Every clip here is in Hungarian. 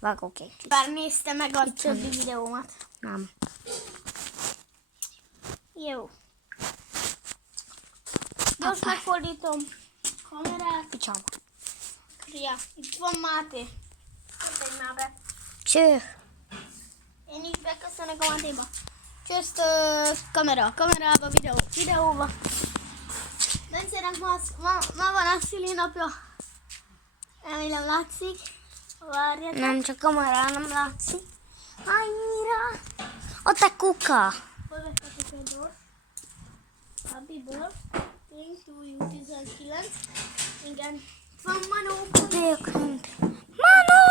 Vágok egy. Bár nézte meg a többi videómat. Nem. Jó. Most megfordítom kamerát. Picsába. Ja, itt van Máté. Köszönj már be. Cső. Én is beköszönök a Mátéba. Csőzt kamerába, videóba. Bencének ma van a szülinapja. Remélem látszik. Várjatok. Nem csak kamerán nem látszik. Annyira. Ott a kuka. Olvashatok egy dolgot. Happy birthday to you 19. Igen. Itt van Manóka. Délként. Manó!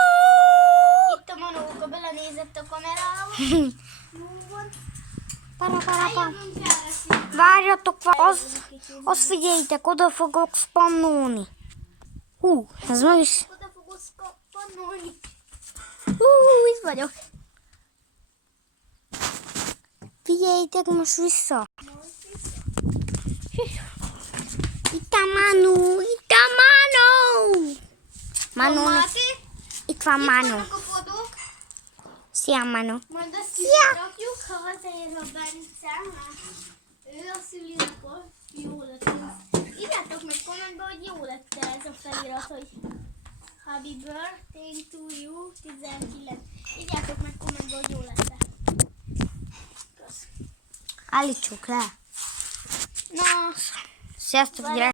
Itt a Manóka, belenézett a kamerába. Jó van. Para. Eljövünk el. Várjatok, azt figyeljétek, oda fogok spannolni. Ez meg is. Oda fogok spannolni. Itt vagyok. Figyeljétek most vissza. Itt a Manu, Manu. Máté? Itt van Itt Manu. vannak a fotók. Szia, Manu. Majd azt kirakjuk, ha hazaér a Bence, mert ő a szülinapot jó lett. Írjátok meg kommentbe, hogy jó lett ez a felirat, hogy Happy birthday to you 19. Írjátok meg kommentbe, hogy jó lett. Állítsuk le. Na, Sziasztok, gyerek.